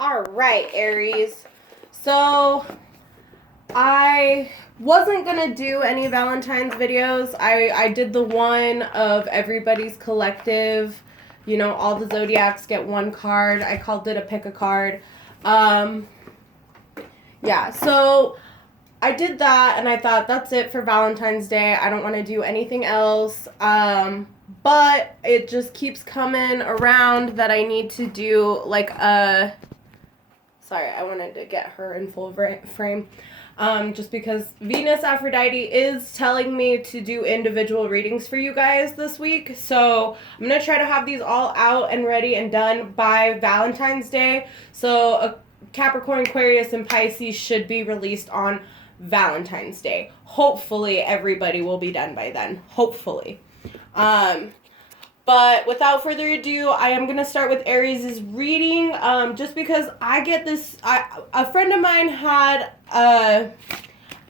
All right, Aries. So I wasn't gonna do any Valentine's videos. I did the one of everybody's collective, you know, all the zodiacs get one card. I called it a pick a card. Yeah, so I did that and I thought that's it for Valentine's Day. I don't want to do anything else. But it just keeps coming around that I need to do like a... Sorry, I wanted to get her in full frame. Just because Venus Aphrodite is telling me to do individual readings for you guys this week. So I'm going to try to have these all out and ready and done by Valentine's Day. So Capricorn, Aquarius, and Pisces should be released on Valentine's Day. Hopefully everybody will be done by then. Hopefully. But without further ado, I am going to start with Aries' reading, just because I get this, a friend of mine had, I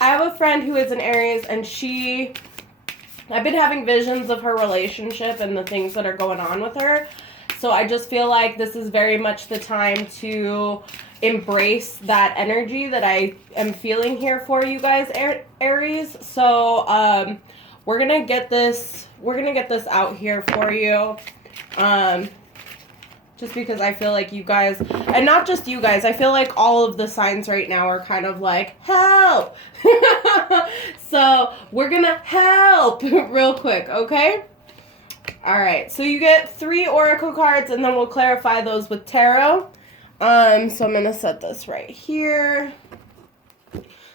have a friend who is an Aries, and I've been having visions of her relationship and the things that are going on with her, so I just feel like this is very much the time to embrace that energy that I am feeling here for you guys, Aries. So, we're gonna get this out here for you, just because I feel like you guys, and not just you guys, I feel like all of the signs right now are kind of like, help! So, we're gonna help real quick, okay? Alright, so you get 3 oracle cards, and then we'll clarify those with tarot. So I'm gonna set this right here.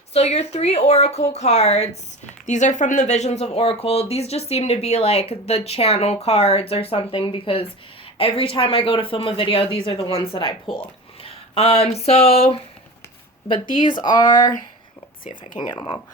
So your 3 oracle cards, these are from the Visions of Oracle. These just seem to be like the channel cards or something, because every time I go to film a video, these are the ones that I pull. But these are, let's see if I can get them all.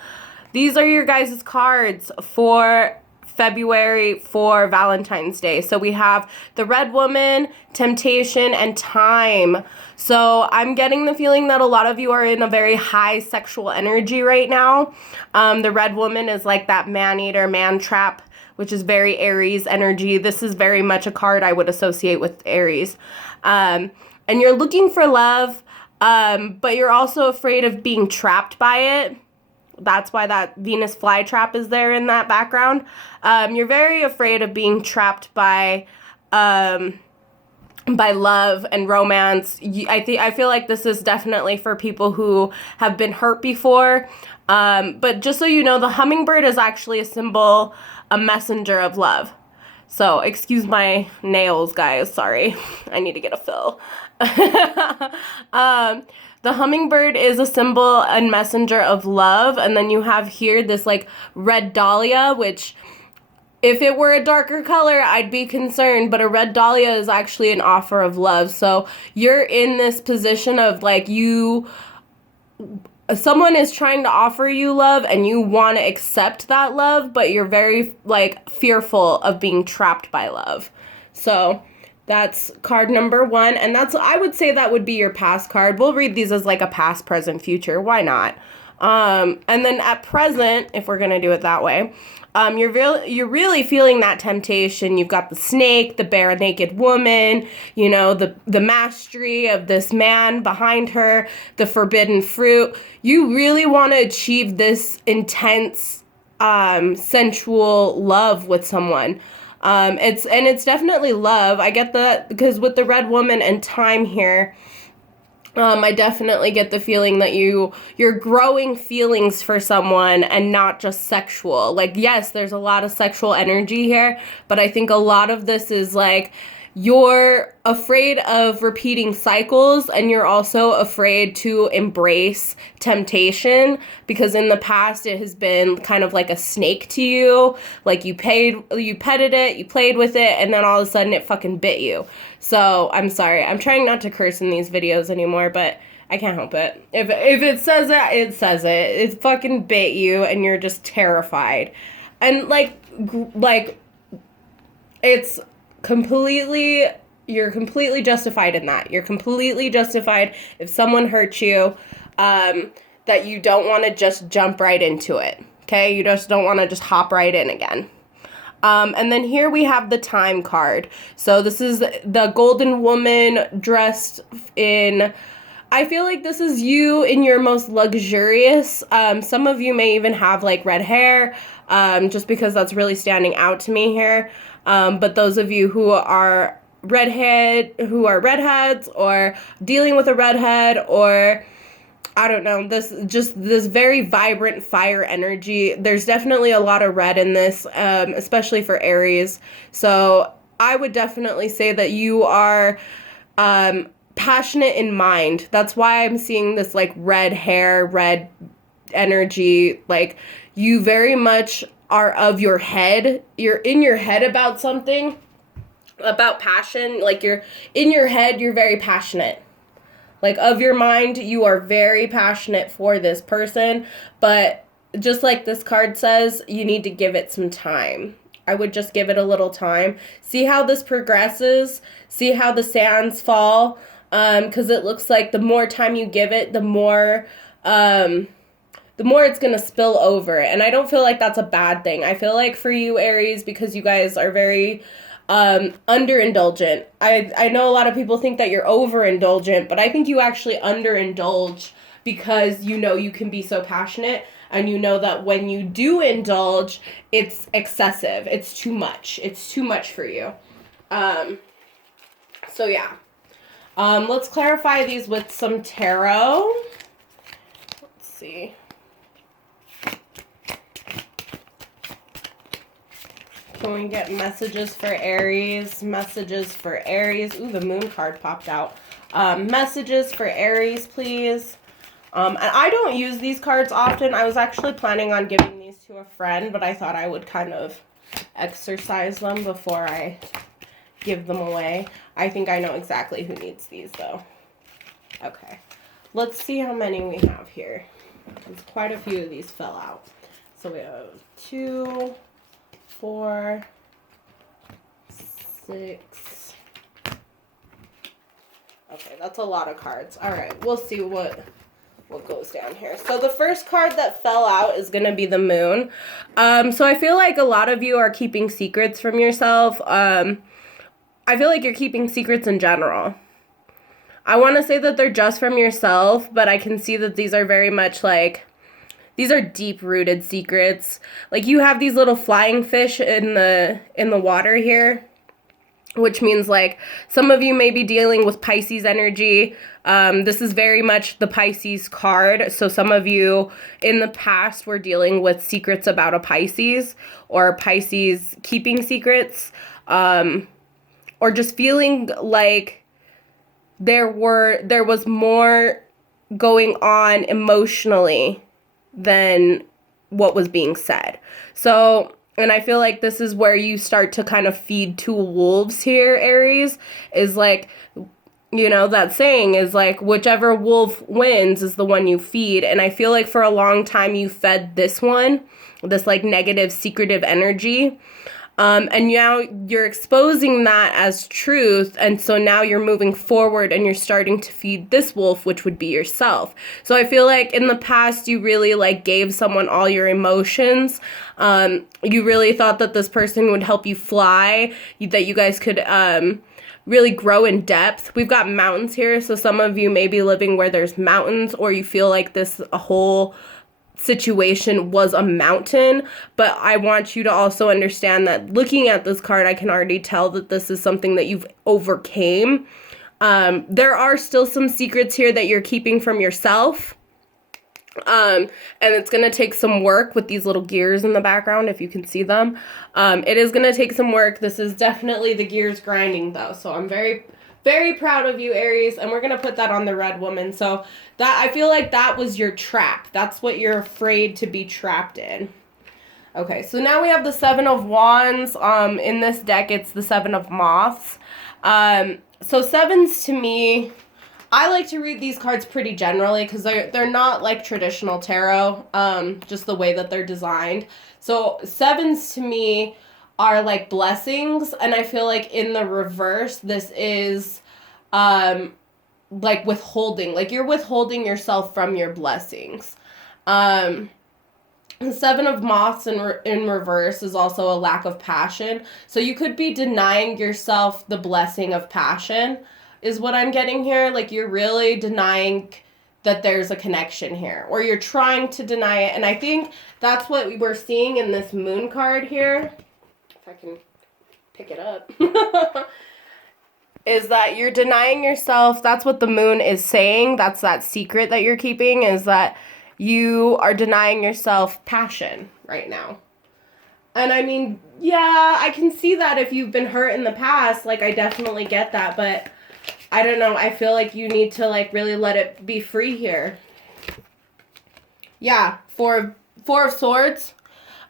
These are your guys' cards for February for Valentine's Day. So we have the Red Woman, Temptation, and Time. So I'm getting the feeling that a lot of you are in a very high sexual energy right now. The Red Woman is like that man-eater, man-trap, which is very Aries energy. This is very much a card I would associate with Aries. And you're looking for love, but you're also afraid of being trapped by it. That's why that Venus flytrap is there in that background. You're very afraid of being trapped by love and romance. I feel like this is definitely for people who have been hurt before. But just so you know, the hummingbird is actually a symbol, a messenger of love. So excuse my nails, guys. Sorry, I need to get a fill. The hummingbird is a symbol and messenger of love. And then you have here this like red dahlia, which if it were a darker color, I'd be concerned. But a red dahlia is actually an offer of love. So you're in this position of like someone is trying to offer you love and you want to accept that love, but you're very like fearful of being trapped by love. So that's card number 1, and I would say that would be your past card. We'll read these as like a past, present, future. Why not? And then at present, if we're gonna do it that way, you're really feeling that temptation. You've got the snake, the bare naked woman, you know, the mastery of this man behind her, the forbidden fruit. You really want to achieve this intense, sensual love with someone. It's definitely love. I get that because with the Red Woman and Time here, I definitely get the feeling that you're growing feelings for someone and not just sexual. Like, yes, there's a lot of sexual energy here, but I think a lot of this is like you're afraid of repeating cycles, and you're also afraid to embrace temptation because in the past it has been kind of like a snake to you. Like you petted it, you played with it, and then all of a sudden it fucking bit you. So I'm sorry. I'm trying not to curse in these videos anymore, but I can't help it. If it says it, it says it. It fucking bit you and you're just terrified. And like it's you're completely justified in that. You're completely justified if someone hurts you, that you don't want to just jump right into it. Okay? You just don't want to just hop right in again. And then here we have the Time card. So this is the golden woman dressed in, I feel like this is you in your most luxurious. Some of you may even have like red hair, just because that's really standing out to me here. But those of you who are redheads or dealing with a redhead, or I don't know, this very vibrant fire energy. There's definitely a lot of red in this, especially for Aries. So I would definitely say that you are passionate in mind. That's why I'm seeing this like red hair, red energy. Like you very much are of your head. You're in your head about something, about passion. Like you're in your head, you're very passionate. Like, of your mind, you are very passionate for this person, but just like this card says, you need to give it some time. I would just give it a little time. See how this progresses. See how the sands fall, because it looks like the more time you give it, the more it's going to spill over. And I don't feel like that's a bad thing. I feel like for you, Aries, because you guys are very underindulgent. I know a lot of people think that you're overindulgent, but I think you actually underindulge because you know you can be so passionate, and you know that when you do indulge, it's excessive. It's too much. It's too much for you. So yeah. Let's clarify these with some tarot. Let's see. Can we get messages for Aries? Messages for Aries. Ooh, the moon card popped out. Messages for Aries, please. And I don't use these cards often. I was actually planning on giving these to a friend, but I thought I would kind of exercise them before I give them away. I think I know exactly who needs these, though. Okay. Let's see how many we have here. There's quite a few of these fell out. So we have 2, 4, 6. Okay, that's a lot of cards. All right, we'll see what goes down here. So the first card that fell out is going to be the moon. So I feel like a lot of you are keeping secrets from yourself. I feel like you're keeping secrets in general. I want to say that they're just from yourself, but I can see that these are very much like, these are deep-rooted secrets. Like you have these little flying fish in the water here, which means like some of you may be dealing with Pisces energy. This is very much the Pisces card. So some of you in the past were dealing with secrets about a Pisces, or Pisces keeping secrets, or just feeling like there was more going on emotionally than what was being said. So, and I feel like this is where you start to kind of feed two wolves here, Aries, is like, you know, that saying is like, whichever wolf wins is the one you feed. And I feel like for a long time you fed this one, this like negative, secretive energy. And now you're exposing that as truth. And so now you're moving forward and you're starting to feed this wolf, which would be yourself. So I feel like in the past, you really like gave someone all your emotions. You really thought that this person would help you fly, that you guys could really grow in depth. We've got mountains here. So some of you may be living where there's mountains, or you feel like a whole situation was a mountain. But I want you to also understand that looking at this card, I can already tell that this is something that you've overcame. There are still some secrets here that you're keeping from yourself. And it's going to take some work with these little gears in the background, if you can see them. It is going to take some work. This is definitely the gears grinding, though. So I'm very, very proud of you, Aries. And we're going to put that on the red woman. So that, I feel like that was your trap. That's what you're afraid to be trapped in. Okay, so now we have the Seven of Wands. In this deck, it's the Seven of Moths. So sevens to me, I like to read these cards pretty generally because they're not like traditional tarot, just the way that they're designed. So sevens to me are like blessings, and I feel like in the reverse, this is like withholding, like you're withholding yourself from your blessings. The Seven of Moths in reverse is also a lack of passion. So you could be denying yourself the blessing of passion, is what I'm getting here. Like, you're really denying that there's a connection here, or you're trying to deny it. And I think that's what we're seeing in this moon card here. If I can pick it up. Is that you're denying yourself. That's what the moon is saying. That's that secret that you're keeping, is that you are denying yourself passion right now. And I mean, yeah, I can see that if you've been hurt in the past. Like, I definitely get that. But I don't know. I feel like you need to, like, really let it be free here. Yeah, Four of Swords.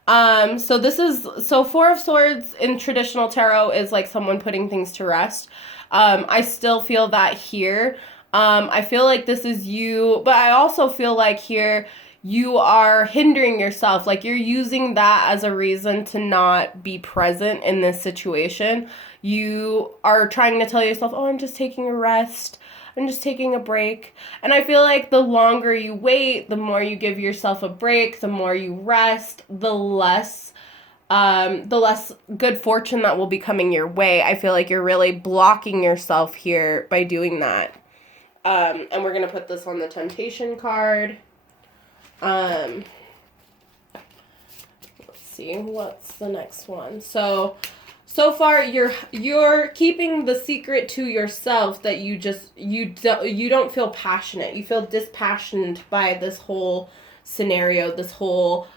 So Four of Swords in traditional tarot is like someone putting things to rest. I still feel that here. I feel like this is you, but I also feel like here you are hindering yourself. Like, you're using that as a reason to not be present in this situation. You are trying to tell yourself, oh, I'm just taking a rest. I'm just taking a break. And I feel like the longer you wait, the more you give yourself a break, the more you rest, the less good fortune that will be coming your way. I feel like you're really blocking yourself here by doing that. And we're going to put this on the Temptation card. Let's see, what's the next one? So far you're keeping the secret to yourself that you don't feel passionate. You feel dispassionate by this whole scenario, this whole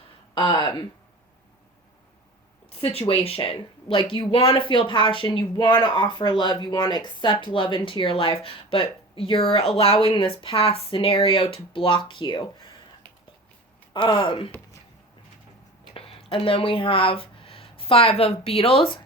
situation. Like, you want to feel passion, you want to offer love, you want to accept love into your life, but you're allowing this past scenario to block you. And then we have Five of Beetles,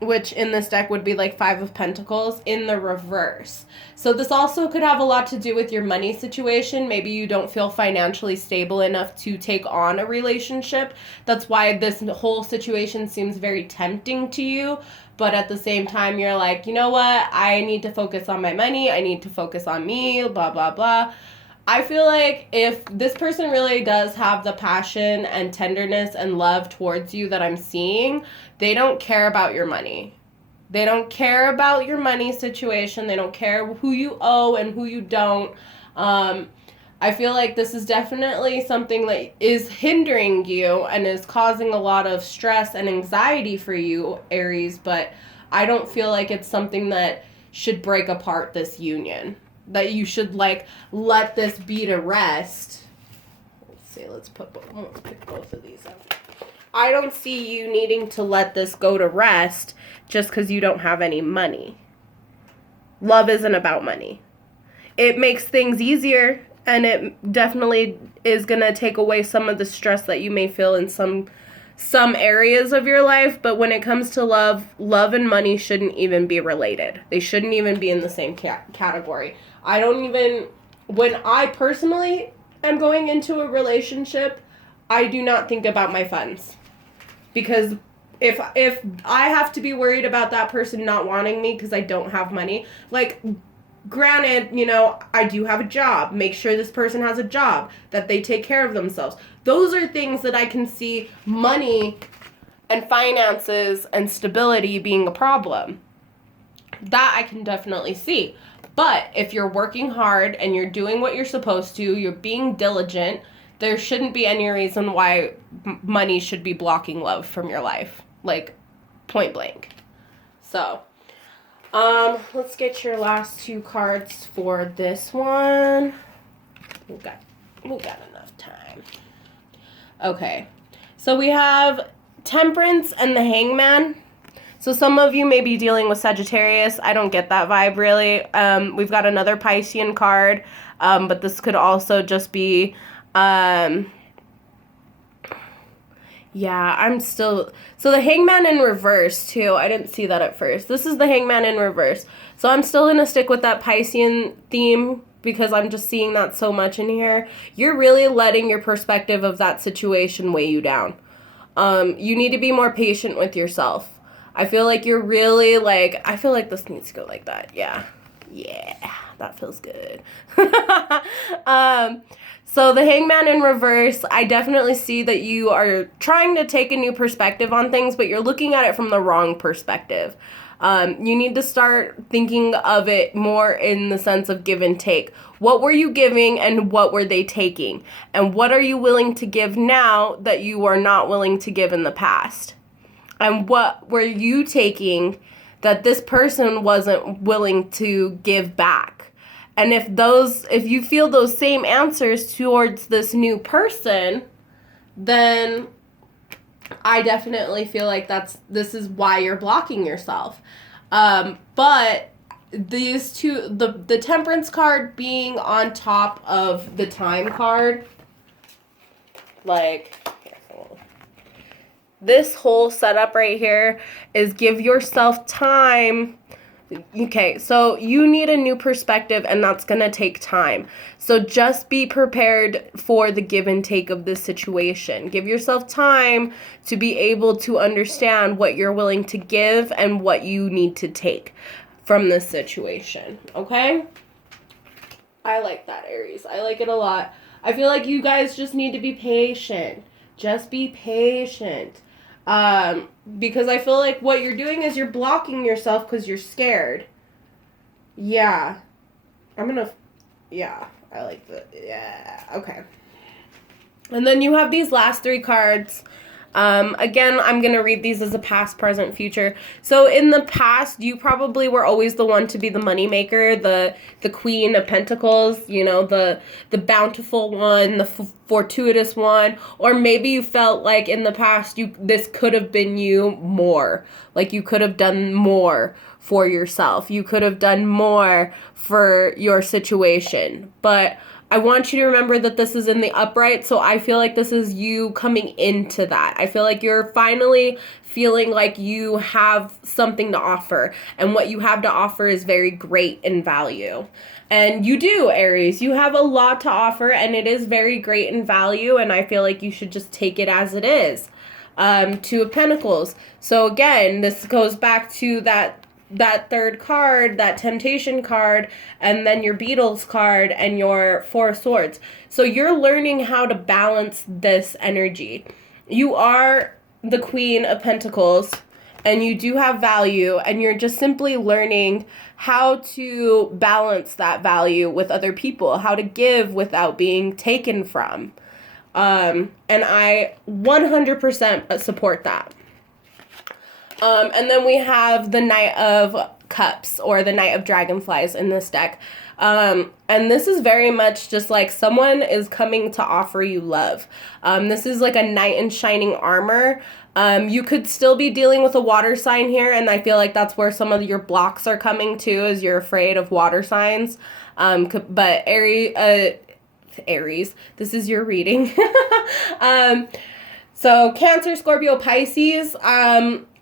which in this deck would be like Five of Pentacles in the reverse. So this also could have a lot to do with your money situation. Maybe you don't feel financially stable enough to take on a relationship. That's why this whole situation seems very tempting to you. But at the same time, you're like, you know what? I need to focus on my money. I need to focus on me, blah, blah, blah. I feel like if this person really does have the passion and tenderness and love towards you that I'm seeing, they don't care about your money. They don't care about your money situation. They don't care who you owe and who you don't. I feel like this is definitely something that is hindering you and is causing a lot of stress and anxiety for you, Aries, but I don't feel like it's something that should break apart this union. That you should, like, let this be to rest. Let's see, let's pick both of these up. I don't see you needing to let this go to rest just because you don't have any money. Love isn't about money. It makes things easier, and it definitely is going to take away some of the stress that you may feel in some areas of your life, but when it comes to love and money shouldn't even be related. They shouldn't even be in the same category. When I personally am going into a relationship, I do not think about my funds. Because if I have to be worried about that person not wanting me because I don't have money, like, granted, you know, I do have a job. Make sure this person has a job, that they take care of themselves. Those are things that I can see money and finances and stability being a problem. That I can definitely see. But if you're working hard and you're doing what you're supposed to, you're being diligent, there shouldn't be any reason why money should be blocking love from your life. Like, point blank. So, let's get your last two cards for this one. We got enough time. Okay. So we have Temperance and the Hangman. So some of you may be dealing with Sagittarius. I don't get that vibe, really. We've got another Piscean card, but this could also just be, yeah, I'm still, so the Hangman in reverse, too. I didn't see that at first. This is the Hangman in reverse. So I'm still going to stick with that Piscean theme because I'm just seeing that so much in here. You're really letting your perspective of that situation weigh you down. You need to be more patient with yourself. I feel like you're really, like, I feel like this needs to go like that. Yeah. Yeah, that feels good. So the Hangman in reverse, I definitely see that you are trying to take a new perspective on things, but you're looking at it from the wrong perspective. You need to start thinking of it more in the sense of give and take. What were you giving and what were they taking? And what are you willing to give now that you are not willing to give in the past? And what were you taking that this person wasn't willing to give back? And if you feel those same answers towards this new person, then I definitely feel like this is why you're blocking yourself. But these two, the Temperance card being on top of the Time card, like, this whole setup right here is give yourself time. Okay, so you need a new perspective, and that's going to take time. So just be prepared for the give and take of this situation. Give yourself time to be able to understand what you're willing to give and what you need to take from this situation, okay? I like that, Aries. I like it a lot. I feel like you guys just need to be patient. Just be patient. Because I feel like what you're doing is you're blocking yourself because you're scared. Yeah. Yeah, I like that. Yeah, okay. And then you have these last three cards. Again, I'm going to read these as a past, present, future. So in the past, you probably were always the one to be the moneymaker, the Queen of Pentacles, you know, the bountiful one, the fortuitous one. Or maybe you felt like in the past, this could have been you more. Like you could have done more for yourself. You could have done more for your situation. But I want you to remember that this is in the upright, so I feel like this is you coming into that. I feel like you're finally feeling like you have something to offer, and what you have to offer is very great in value. And you do, Aries. You have a lot to offer, and it is very great in value, and I feel like you should just take it as it is. Two of Pentacles. So again, this goes back to that third card, that Temptation card, and then your Beetles card and your Four of Swords. So you're learning how to balance this energy. You are the Queen of Pentacles, and you do have value, and you're just simply learning how to balance that value with other people, how to give without being taken from. And I 100% support that. And then we have the Knight of Cups, or the Knight of Dragonflies in this deck. And this is very much just like someone is coming to offer you love. This is like a knight in shining armor. You could still be dealing with a water sign here, and I feel like that's where some of your blocks are coming to, is you're afraid of water signs. But Aries, this is your reading. So Cancer, Scorpio, Pisces.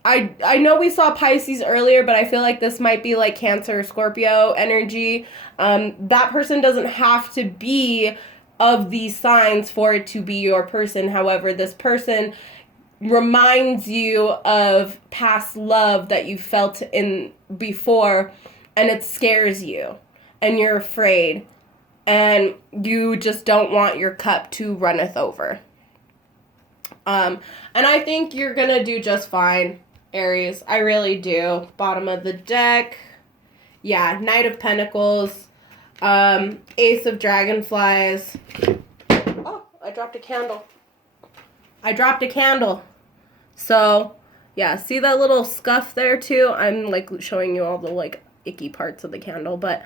I know we saw Pisces earlier, but I feel like this might be like Cancer, Scorpio energy. That person doesn't have to be of these signs for it to be your person. However, this person reminds you of past love that you felt in before, and it scares you, and you're afraid, and you just don't want your cup to runneth over. And I think you're gonna do just fine, Aries. I really do. Bottom of the deck. Yeah, Knight of Pentacles. Ace of Dragonflies. Oh, I dropped a candle. So, yeah, see that little scuff there too? I'm like showing you all the like icky parts of the candle, but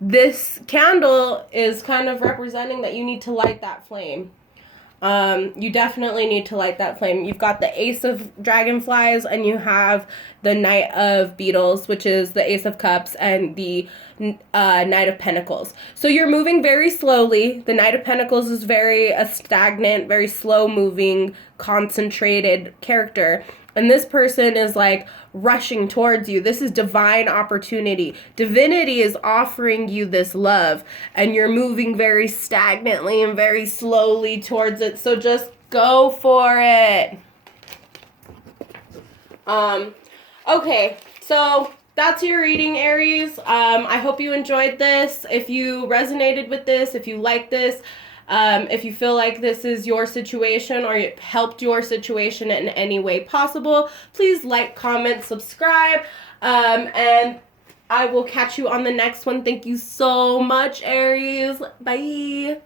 this candle is kind of representing that you need to light that flame. You definitely need to light that flame. You've got the Ace of Dragonflies, and you have the Knight of Beetles, which is the Ace of Cups, and the Knight of Pentacles. So you're moving very slowly. The Knight of Pentacles is very stagnant, very slow-moving, concentrated character. And this person is like rushing towards you. This is divine opportunity. Divinity is offering you this love, and you're moving very stagnantly and very slowly towards it. So just go for it. Okay, so that's your reading, Aries. I hope you enjoyed this. If you resonated with this, if you like this, if you feel like this is your situation or it helped your situation in any way possible, please like, comment, subscribe, and I will catch you on the next one. Thank you so much, Aries. Bye.